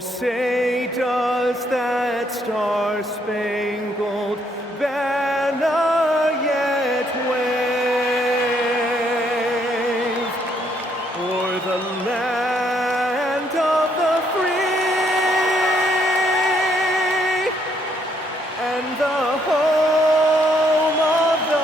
say does that star-spangled banner yet wave o'er the land of the free and the home of the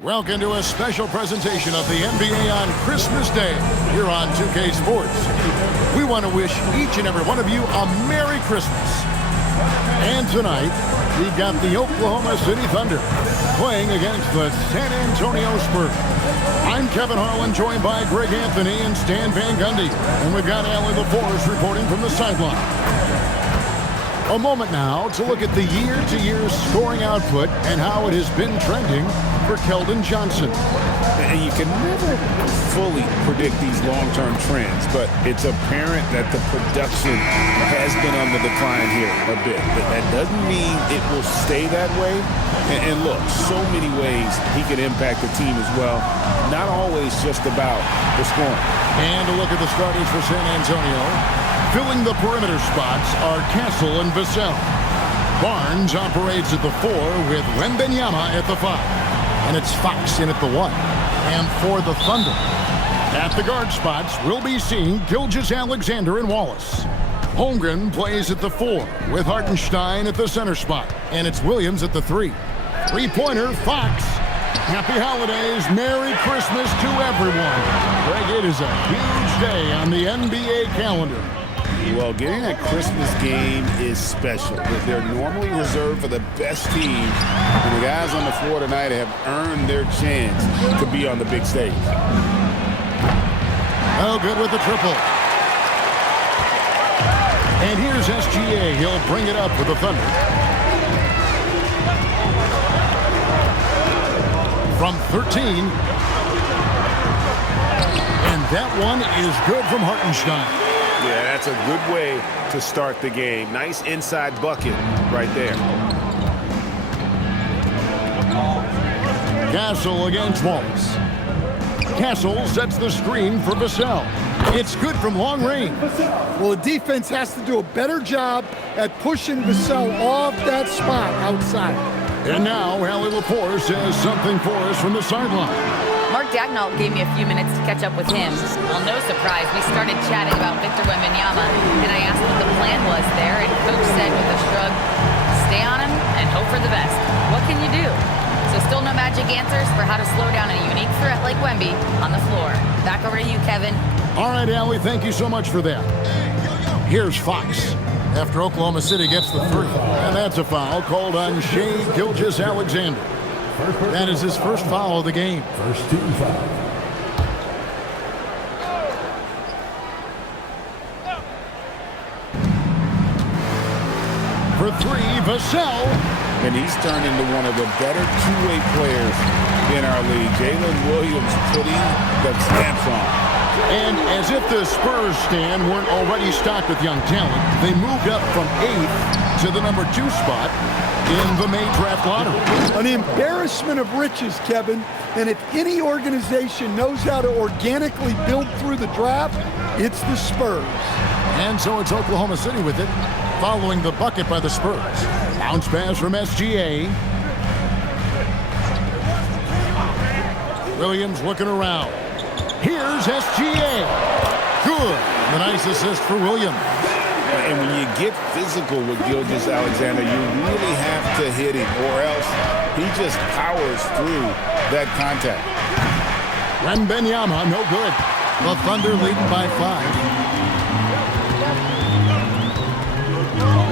Welcome to a special presentation of the NBA on Christmas Day here on 2K Sports. We want to wish each and every one of you a Merry Christmas. And tonight, we've got the Oklahoma City Thunder playing against the San Antonio Spurs. I'm Kevin Harlan, joined by Greg Anthony and Stan Van Gundy. And we've got Allie LaForce reporting from the sideline. A moment now to look at the year-to-year scoring output and how it has been trending for Keldon Johnson. And you can never fully predict these long-term trends, but it's apparent that the production has been on the decline here a bit. But that doesn't mean it will stay that way. And look, so many ways he can impact the team as well. Not always just about the scoring. And a look at the starters for San Antonio. Filling the perimeter spots are Castle and Vassell. Barnes operates at the 4 with Wembanyama at the 5. And it's Fox in at the 1. And for the Thunder, at the guard spots, we'll be seeing Gilgeous-Alexander and Wallace. Holmgren plays at the 4 with Hartenstein at the center spot. And it's Williams at the 3. Three-pointer, Fox. Happy holidays, Merry Christmas to everyone. Greg, it is a huge day on the NBA calendar. Well, getting a Christmas game is special. They're normally reserved for the best teams, and the guys on the floor tonight have earned their chance to be on the big stage. Oh, good with the triple. And here's SGA. He'll bring it up with the Thunder. From 13. And that one is good from Hartenstein. Yeah, that's a good way to start the game. Nice inside bucket right there. Castle against Wallace. Castle sets the screen for Vassell. It's good from long range. Well, the defense has to do a better job at pushing Vassell off that spot outside. And now, Allie LaForce has something for us from the sideline. Mark Dagnall gave me a few minutes to catch up with him. Well, no surprise, we started chatting about Victor Wembanyama, and I asked what the plan was there, and Coach said with a shrug, stay on him and hope for the best. What can you do? So still no magic answers for how to slow down a unique threat like Wemby on the floor. Back over to you, Kevin. All right, Allie, thank you so much for that. Here's Fox after Oklahoma City gets the 3. And that's a foul called on Shai Gilgeous-Alexander. That is his first foul of the game. First team foul. For 3, Vassell. And he's turned into one of the better two-way players in our league. Jalen Williams putting the stamps on. And as if the Spurs stand weren't already stocked with young talent, they moved up from 8th to the number 2 spot in the May draft lottery. An embarrassment of riches, Kevin. And if any organization knows how to organically build through the draft, it's the Spurs. And so it's Oklahoma City with it, following the bucket by the Spurs. Bounce pass from SGA. Williams looking around. Here's SGA. Good. A nice assist for Williams. And when you get physical with Gilgeous-Alexander, you really have to hit him, or else he just powers through that contact. Wembanyama, no good. The Thunder leading by 5.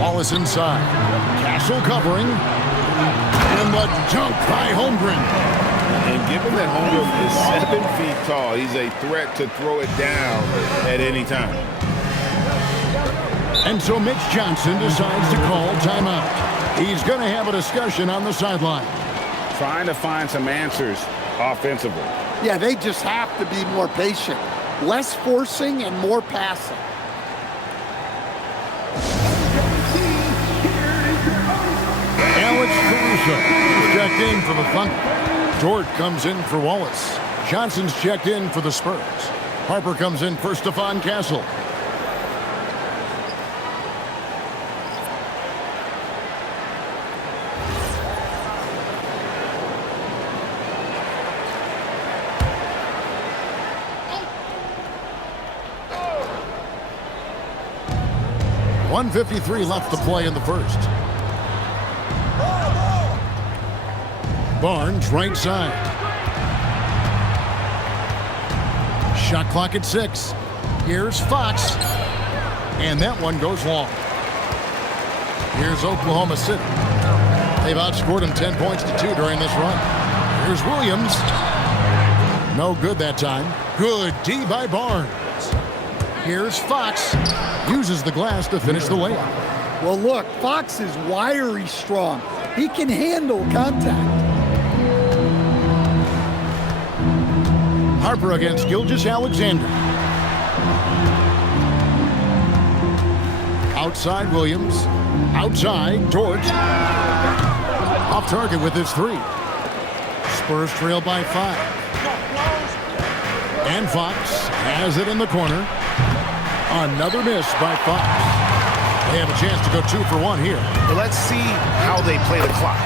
Wallace inside. Castle covering. And the dunk by Holmgren. And given that Holmgren is 7 feet tall, he's a threat to throw it down at any time. And so Mitch Johnson decides to call timeout. He's going to have a discussion on the sideline. Trying to find some answers offensively. Yeah, they just have to be more patient. Less forcing and more passing. Alex Caruso is checked in for the Thunder. Dort comes in for Wallace. Johnson's checked in for the Spurs. Harper comes in for Stephon Castle. .153 left to play in the first. Barnes, right side. Shot clock at 6. Here's Fox. And that one goes long. Here's Oklahoma City. They've outscored them 10 points to 2 during this run. Here's Williams. No good that time. Good D by Barnes. Here's Fox. Uses the glass to finish the layup. Well, look, Fox is wiry strong. He can handle contact. Harper against Gilgeous-Alexander. Outside Williams. Outside Dort. Off target with his 3. Spurs trail by 5. And Fox has it in the corner. Another miss by Fox. They have a chance to go 2 for 1 here. But let's see how they play the clock.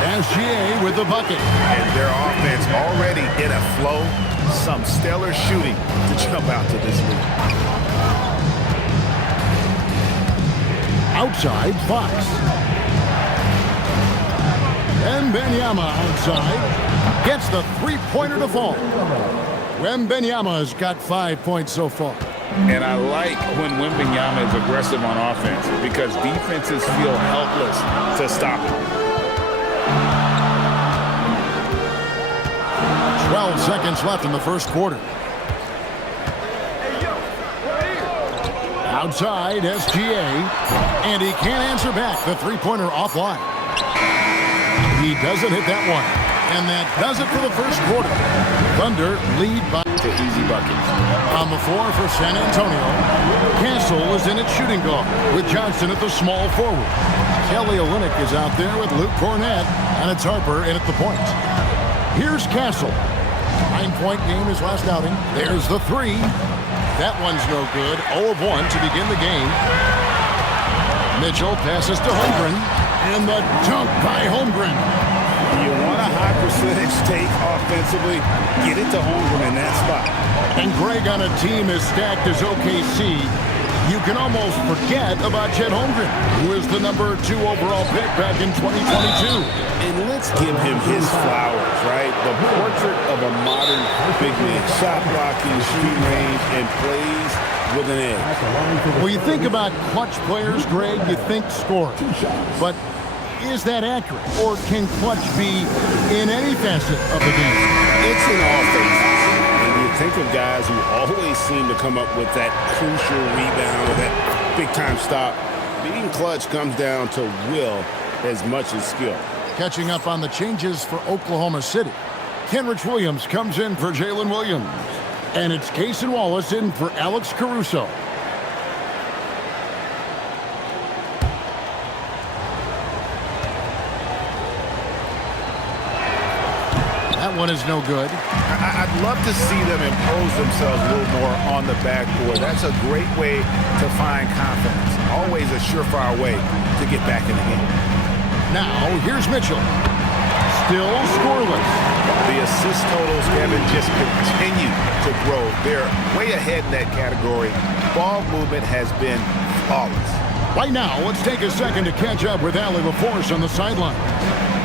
SGA with the bucket. And their offense already in a flow. Some stellar shooting to jump out to this lead. Outside, Fox. And Wembanyama outside. Gets the 3-pointer to fall. Wembanyama's got 5 points so far. And I like when Wembanyama is aggressive on offense because defenses feel helpless to stop him. 12 seconds left in the first quarter. Outside, SGA. And he can't answer back. The 3-pointer offline. He doesn't hit that one. And that does it for the first quarter. Thunder lead by To easy buckets. on the floor for San Antonio. Castle is in at shooting guard with Johnson at the small forward. Kelly Olynyk is out there with Luke Cornett, and it's Harper in at the point. Here's Castle. 9-point game his last outing. There's the 3. That one's no good. 0 of 1 to begin the game. Mitchell passes to Holmgren, and the dunk by Holmgren. You want a high percentage take offensively, get it to Holmgren in that spot. And Greg, on a team as stacked as OKC, you can almost forget about Chet Holmgren, who is the number 2 overall pick back in 2022. And let's give him his flowers, right? The portrait of a modern big man. Shot blocking, shooting range, and plays with an edge. When you think about clutch players, Greg, you think scoring. But is that accurate? Or can clutch be in any facet of the game? It's in all phases. And you think of guys who always seem to come up with that crucial rebound or that big-time stop. Being clutch comes down to will as much as skill. Catching up on the changes for Oklahoma City. Kenrich Williams comes in for Jalen Williams. And it's Cason Wallace in for Alex Caruso. That one is no good. I'd love to see them impose themselves a little more on the backboard. That's a great way to find confidence. Always a surefire way to get back in the game. Now, here's Mitchell. Still scoreless. The assist totals, Kevin, just continue to grow. They're way ahead in that category. Ball movement has been flawless. Right now, let's take a second to catch up with Allie LaForce on the sideline.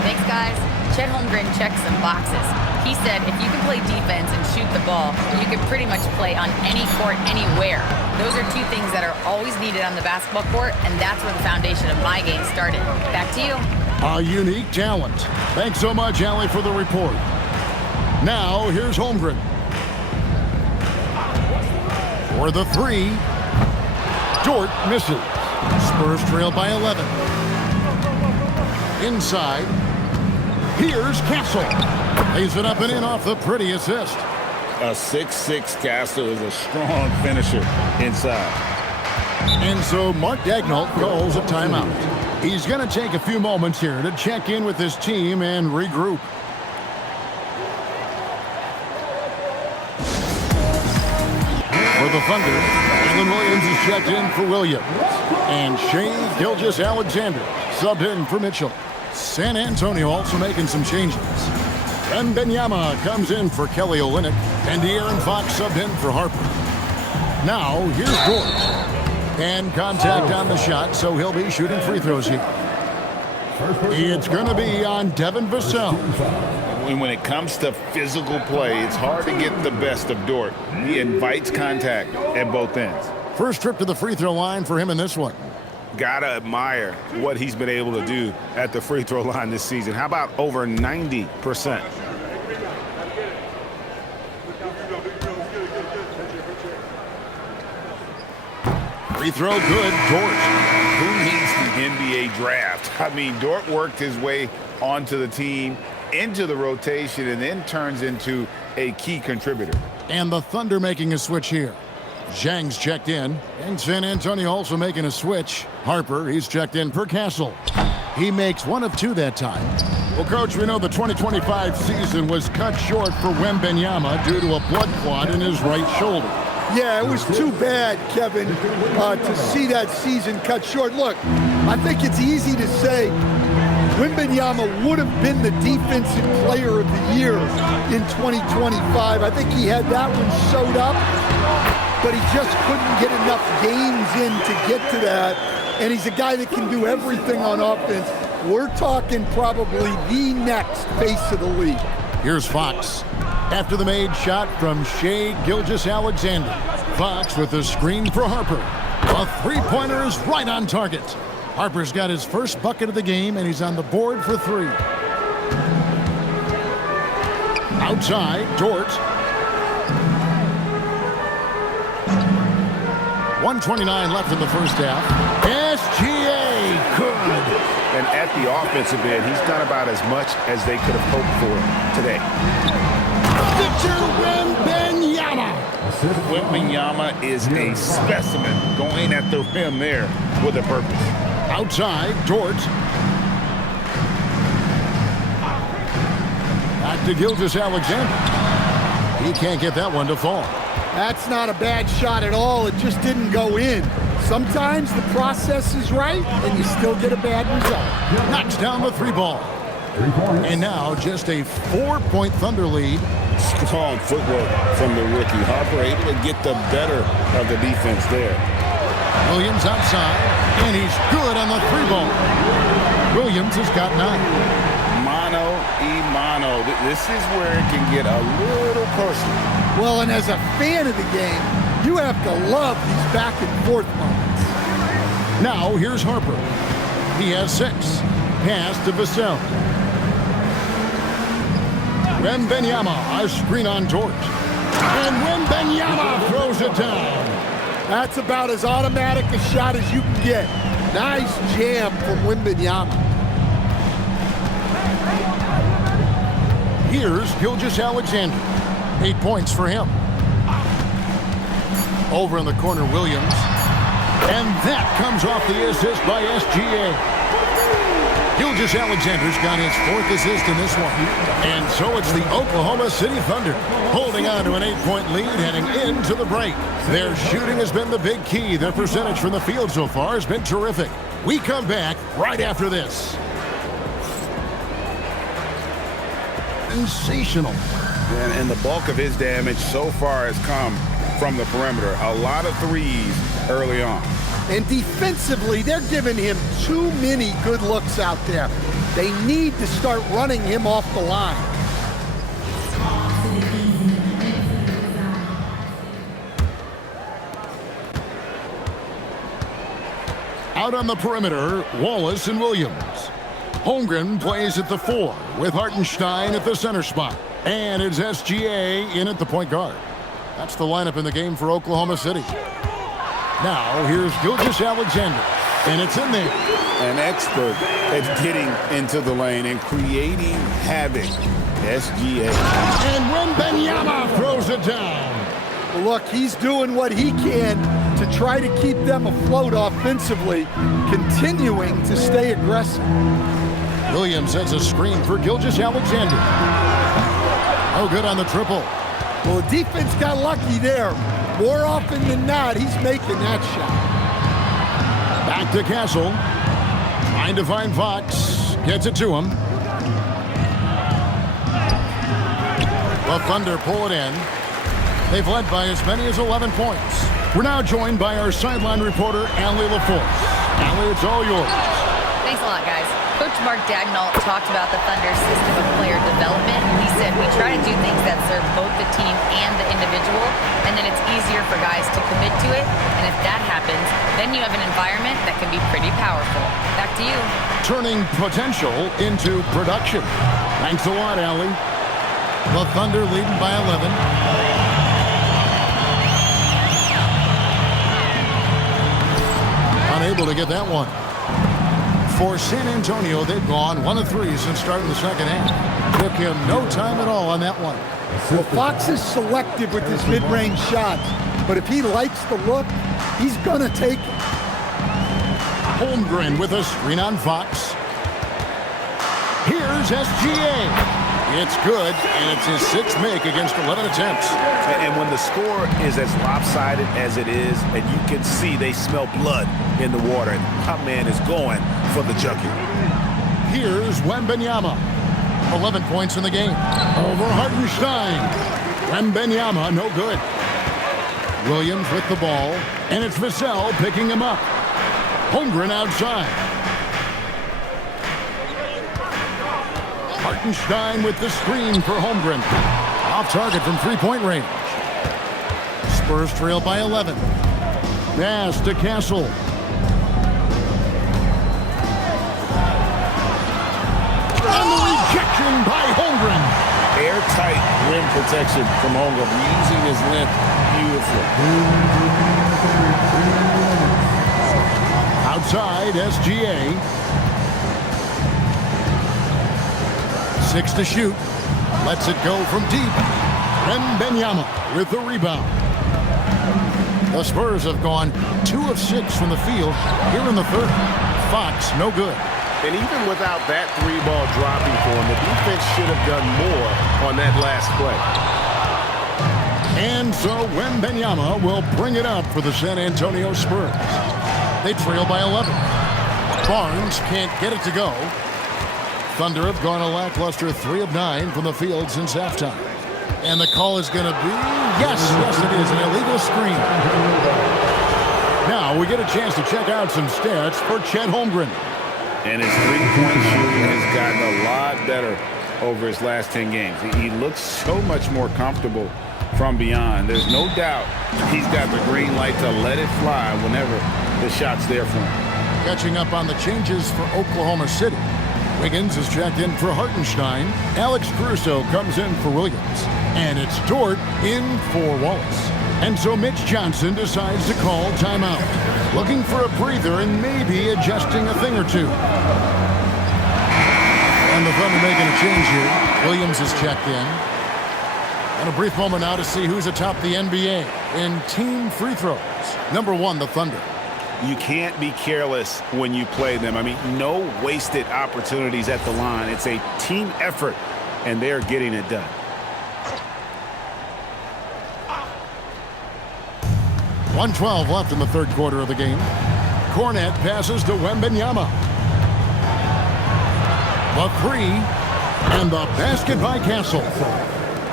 Thanks, guys. Chet Holmgren checked some boxes. He said if you can play defense and shoot the the ball, you can pretty much play on any court, anywhere. Those are two things that are always needed on the basketball court, and that's where the foundation of my game started. Back to you. A unique talent. Thanks so much, Allie, for the report. Now, here's Holmgren. For the three. Dort misses. Spurs trail by 11. Inside. Here's Castle. Lays it up and in off the pretty assist. A 6'6" Castle is a strong finisher inside. And so Mark Daigneault calls a timeout. He's going to take a few moments here to check in with his team and regroup. For the Thunder, Alan Williams is checked in for Williams. And Shai Gilgeous-Alexander subbed in for Mitchell. San Antonio also making some changes. Wembanyama comes in for Kelly Olynyk. And De'Aaron Fox subbed in for Harper. Now, here's Dort. And contact on the shot, so he'll be shooting free throws here. It's going to be on Devin Vassell. When it comes to physical play, it's hard to get the best of Dort. He invites contact at both ends. First trip to the free throw line for him in this one. Gotta admire what he's been able to do at the free throw line this season. How about over 90%? Free throw good, Dort. Who needs the NBA draft? I mean, Dort worked his way onto the team, into the rotation, and then turns into a key contributor. And the Thunder making a switch here. Zhang's checked in, and San Antonio also making a switch. Harper, he's checked in for Castle. He makes one of two that time. Well, Coach, we know the 2025 season was cut short for Wembanyama due to a blood clot in his right shoulder. Yeah, it was too bad, Kevin, to see that season cut short. Look, I think it's easy to say Wembanyama would have been the defensive player of the year in 2025. I think he had that one sewed up, but he just couldn't get enough games in to get to that. And he's a guy that can do everything on offense. We're talking probably the next face of the league. Here's Fox. After the made shot from Shai Gilgeous-Alexander. Fox with a screen for Harper. A three-pointer is right on target. Harper's got his first bucket of the game, and he's on the board for three. Outside, Dort. 1:29 left in the first half. SGA, good. And at the offensive end, he's done about as much as they could have hoped for today. Victor Wembanyama. Wembanyama is a specimen going at the rim there with a purpose. Outside, Dort. Back to Gilgeous-Alexander. He can't get that one to fall. That's not a bad shot at all. It just didn't go in. Sometimes the process is right, and you still get a bad result. Knocks down the three ball. And now just a 4-point Thunder lead. Strong footwork from the rookie. Harper able to get the better of the defense there. Williams outside, and he's good on the three ball. Williams has got 9. Mano. This is where it can get a little personal. Well, and as a fan of the game, you have to love these back and forth moments. Now here's Harper. He has 6. Pass to Vassell. Wembanyama, a screen on Dort. And Wembanyama throws it down. That's about as automatic a shot as you can get. Nice jam from Wembanyama. Here's Gilgeous-Alexander. 8 points for him. Over in the corner, Williams. And that comes off the assist by SGA. Gilgeous-Alexander's got his 4th assist in this one. And so it's the Oklahoma City Thunder holding on to an 8-point lead heading into the break. Their shooting has been the big key. Their percentage from the field so far has been terrific. We come back right after this. Sensational. And the bulk of his damage so far has come from the perimeter. A lot of threes early on. And defensively, they're giving him too many good looks out there. They need to start running him off the line. Out on the perimeter, Wallace and Williams. Holmgren plays at the 4 with Hartenstein at the center spot. And it's SGA in at the point guard. That's the lineup in the game for Oklahoma City. Now, here's Gilgeous-Alexander, and it's in there. An expert at getting into the lane and creating havoc. SGA. And Wembanyama throws it down. Well, look, he's doing what he can to try to keep them afloat offensively, continuing to stay aggressive. Williams sets a screen for Gilgeous-Alexander. Oh, good on the triple. Well, the defense got lucky there. More often than not, he's making that shot. Back to Castle. Trying to find Fox. Gets it to him. The Thunder pull it in. They've led by as many as 11 points. We're now joined by our sideline reporter, Allie LaForce. Allie, it's all yours. Thanks a lot, guys. Coach Mark Dagnall talked about the Thunder's system of player development. He said, we try to do things that serve both the team and the individual, and then it's easier for guys to commit to it. And if that happens, then you have an environment that can be pretty powerful. Back to you. Turning potential into production. Thanks a lot, Allie. The Thunder leading by 11. Unable to get that one. For San Antonio, they've gone 1 of 3 since starting the second half. Took him no time at all on that one. Well, Fox is selective with his mid-range shots, but if he likes the look, he's going to take it. Holmgren with a screen on Fox. Here's SGA. It's good, and it's his 6th make against 11 attempts. And when the score is as lopsided as it is, and you can see they smell blood in the water, and my man is going for the jugular. Here's Wembanyama. 11 points in the game. Over Hartenstein. Wembanyama, no good. Williams with the ball, and it's Vassell picking him up. Holmgren outside. Hartenstein with the screen for Holmgren. Off target from three-point range. Spurs trail by 11. Pass to Castle. And the rejection by Holmgren. Airtight rim protection from Holmgren, using his length beautifully. Outside, SGA. 6 to shoot. Lets it go from deep. Wembanyama with the rebound. The Spurs have gone 2 of 6 from the field here in the third. Fox, no good. And even without that 3-ball dropping for him, the defense should have done more on that last play. And so Wembanyama will bring it up for the San Antonio Spurs. They trail by 11. Barnes can't get it to go. Thunder have gone a lackluster 3 of 9 from the field since halftime. And the call is going to be, yes, it is, an illegal screen. Now we get a chance to check out some stats for Chet Holmgren. And his three-point shooting has gotten a lot better over his last 10 games. He looks so much more comfortable from beyond. There's no doubt he's got the green light to let it fly whenever the shot's there for him. Catching up on the changes for Oklahoma City. Wiggins is checked in for Hartenstein. Alex Caruso comes in for Williams. And it's Dort in for Wallace. And so Mitch Johnson decides to call timeout. Looking for a breather and maybe adjusting a thing or two. And the Thunder making a change here. Williams is checked in. And a brief moment now to see who's atop the NBA in team free throws. Number 1, the Thunder. You can't be careless when you play them. I mean, no wasted opportunities at the line. It's a team effort, and they're getting it done. 1:12 left in the third quarter of the game. Cornette passes to Wembanyama. The 3, and the basket by Castle.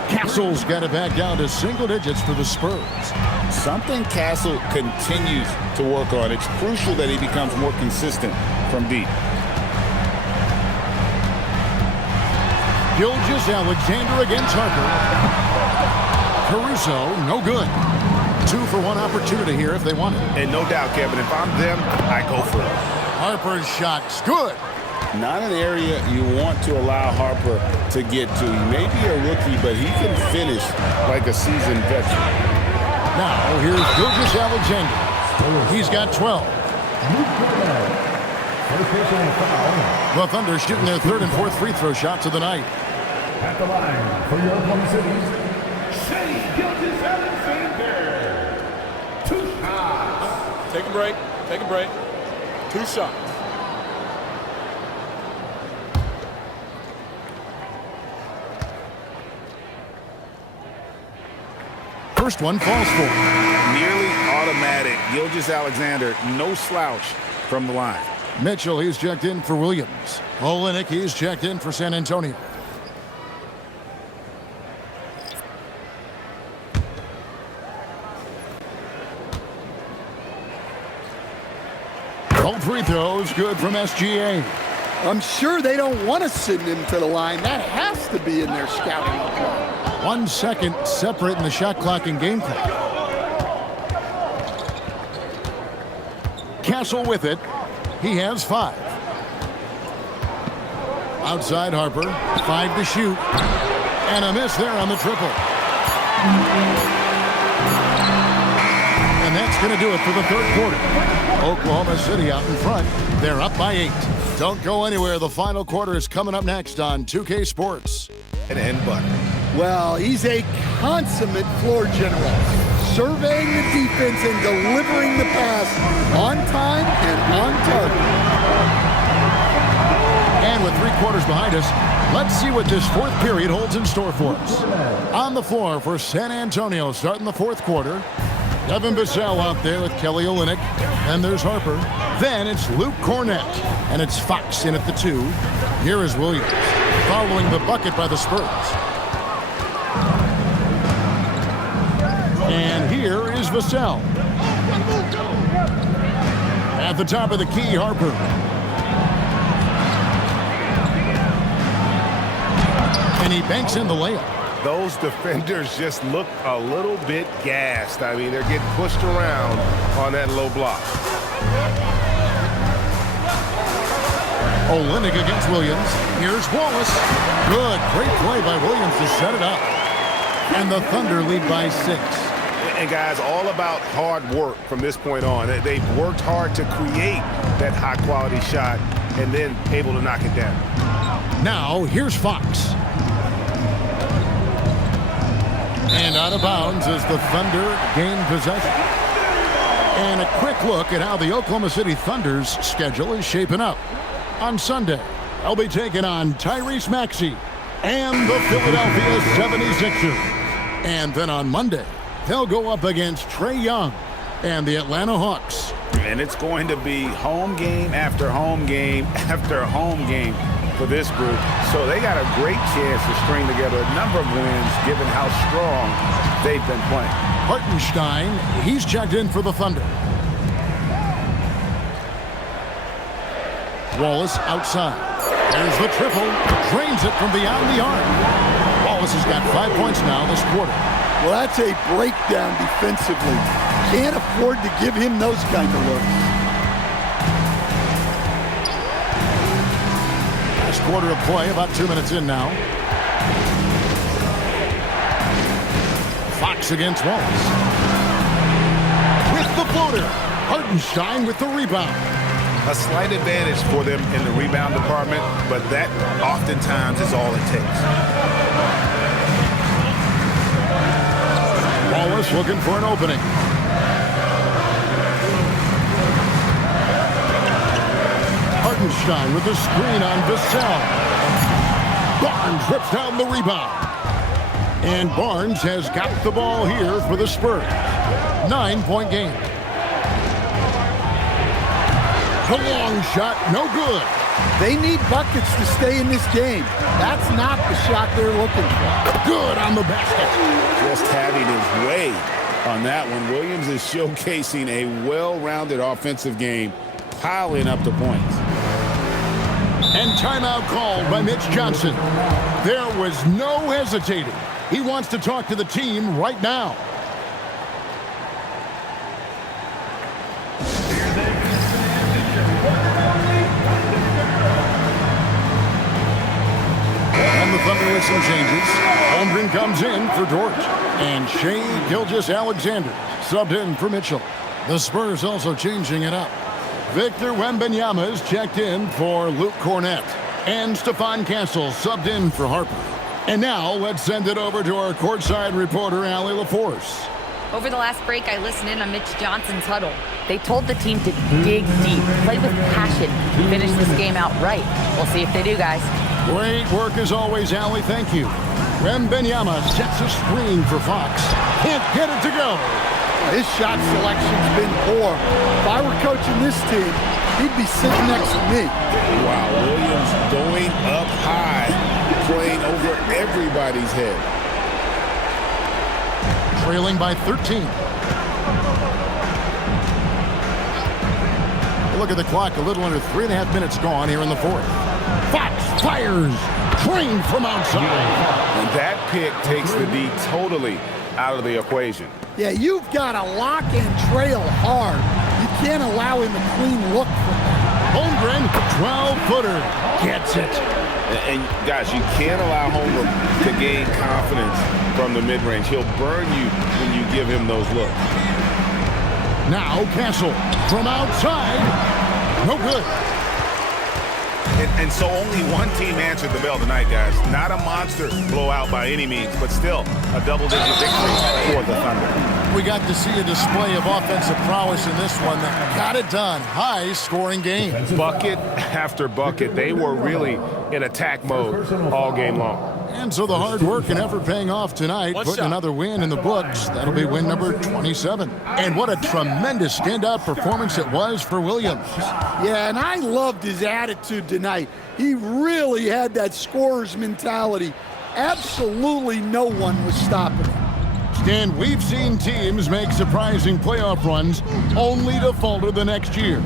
Castle's got it back down to single digits for the Spurs. Something Castle continues to work on. It's crucial that he becomes more consistent from deep. Gilgeous-Alexander against Harper. Caruso, no good. 2-for-1 opportunity here if they want it. And no doubt, Kevin, if I'm them, I go for it. Harper's shot's good. Not an area you want to allow Harper to get to. He may be a rookie, but he can finish like a seasoned veteran. Now, here's Alexander. He's got 12. The Thunder shooting their third and fourth free throw shots of the night. At the line for your Oklahoma City's Alexander. 2 shots. Take a break. Take a break. 2 shots. First one falls for. Nearly automatic. Alexander, no slouch from the line. Mitchell, he's checked in for Williams. Olenek, he's checked in for San Antonio. All free throws good from SGA. I'm sure they don't want to send him to the line. That has to be in their scouting report. 1 second separating the shot clock and game clock. Castle with it. He has 5. Outside Harper, 5 to shoot. And a miss there on the triple. And that's going to do it for the third quarter. Oklahoma City out in front. They're up by 8. Don't go anywhere. The final quarter is coming up next on 2K Sports. And butter. Well, he's a consummate floor general, surveying the defense and delivering the pass on time and on target. And with 3 quarters behind us, let's see what this fourth period holds in store for us. On the floor for San Antonio, starting the fourth quarter. Devin Vassell out there with Kelly Olynyk. And there's Harper. Then it's Luke Cornett. And it's Fox in at the 2. Here is Williams, following the bucket by the Spurs. And here is Vassell. At the top of the key, Harper. And he banks in the layup. Those defenders just look a little bit gassed. I mean, they're getting pushed around on that low block. Olynyk against Williams. Here's Wallace. Good. Great play by Williams to set it up. And the Thunder lead by 6. And guys, all about hard work from this point on. They've worked hard to create that high-quality shot and then able to knock it down. Now, here's Fox. And out of bounds as the Thunder gain possession. And a quick look at how the Oklahoma City Thunder's schedule is shaping up. On Sunday, they'll be taking on Tyrese Maxey and the Philadelphia 76ers. And then on Monday, they'll go up against Trae Young and the Atlanta Hawks. And it's going to be home game after home game after home game for this group. So they got a great chance to string together a number of wins given how strong they've been playing. Hartenstein, he's checked in for the Thunder. Wallace outside. There's the triple. Drains it from beyond the arc. Wallace has got 5 points now this quarter. Well, that's a breakdown defensively. Can't afford to give him those kind of looks. Last quarter of play, about 2 minutes in now. Fox against Wallace. With the floater. Hartenstein with the rebound. A slight advantage for them in the rebound department, but that oftentimes is all it takes. Wallace looking for an opening. Hartenstein with the screen on Vassell. Barnes rips down the rebound. And Barnes has got the ball here for the Spurs. 9-point game. The long shot, no good. They need buckets to stay in this game. That's not the shot they're looking for. Good on the basket. Just having his way on that one. Williams is showcasing a well-rounded offensive game, piling up the points. And timeout called by Mitch Johnson. There was no hesitating. He wants to talk to the team right now. And the Thunder with some changes. Holmgren comes in for Dort. And Shea Gilgeous-Alexander subbed in for Mitchell. The Spurs also changing it up. Victor Wembanyama is checked in for Luke Cornett. And Stephon Castle subbed in for Harper. And now let's send it over to our courtside reporter, Allie LaForce. Over the last break, I listened in on Mitch Johnson's huddle. They told the team to dig deep, play with passion, finish this game out right. We'll see if they do, guys. Great work as always, Allie. Thank you. Wembanyama sets a screen for Fox. Can't get it to go. His shot selection's been poor. If I were coaching this team, he'd be sitting next to me. Wow, Williams going up high, playing over everybody's head. Trailing by 13. Look at the clock, a little under 3.5 minutes gone here in the fourth. Fox fires, trained from outside. And that pick takes the D totally out of the equation. Yeah, you've got to lock and trail hard. You can't allow him a clean look from that. Holmgren, 12-footer, gets it. And guys, you can't allow Homer to gain confidence from the mid-range. He'll burn you when you give him those looks. Now Castle from outside. No good. And so only one team answered the bell tonight, guys. Not a monster blowout by any means, but still a double-digit victory for the Thunder. We got to see a display of offensive prowess in this one that got it done. High-scoring game. Bucket after bucket. They were really in attack mode all game long. And so the hard work and effort paying off tonight, putting another win in the books. That'll be win number 27. And what a tremendous standout performance it was for Williams. Yeah, and I loved his attitude tonight. He really had that scorer's mentality. Absolutely no one was stopping him. Stan, we've seen teams make surprising playoff runs only to falter the next year.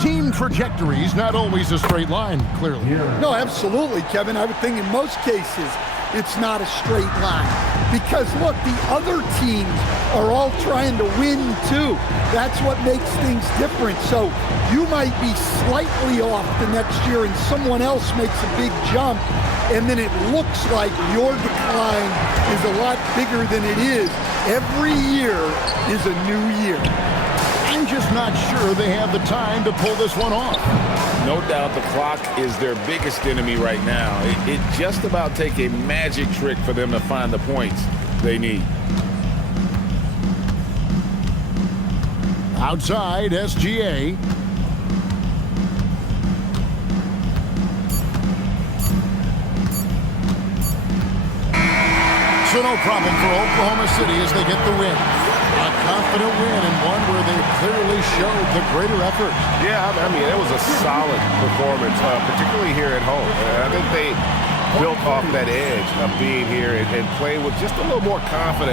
Team trajectory's not always a straight line, clearly. No, absolutely, Kevin. I would think in most cases it's not a straight line. Because, look, the other teams are all trying to win, too. That's what makes things different. So you might be slightly off the next year and someone else makes a big jump, and then it looks like your decline is a lot bigger than it is. Every year is a new year. I'm just not sure they have the time to pull this one off. No doubt the clock is their biggest enemy right now. It just about take a magic trick for them to find the points they need. Outside, SGA. So no problem for Oklahoma City as they get the win. A confident win and one where they clearly showed the greater effort. Yeah, I mean, it was a solid performance, particularly here at home. I think they built off that edge of being here and playing with just a little more confidence.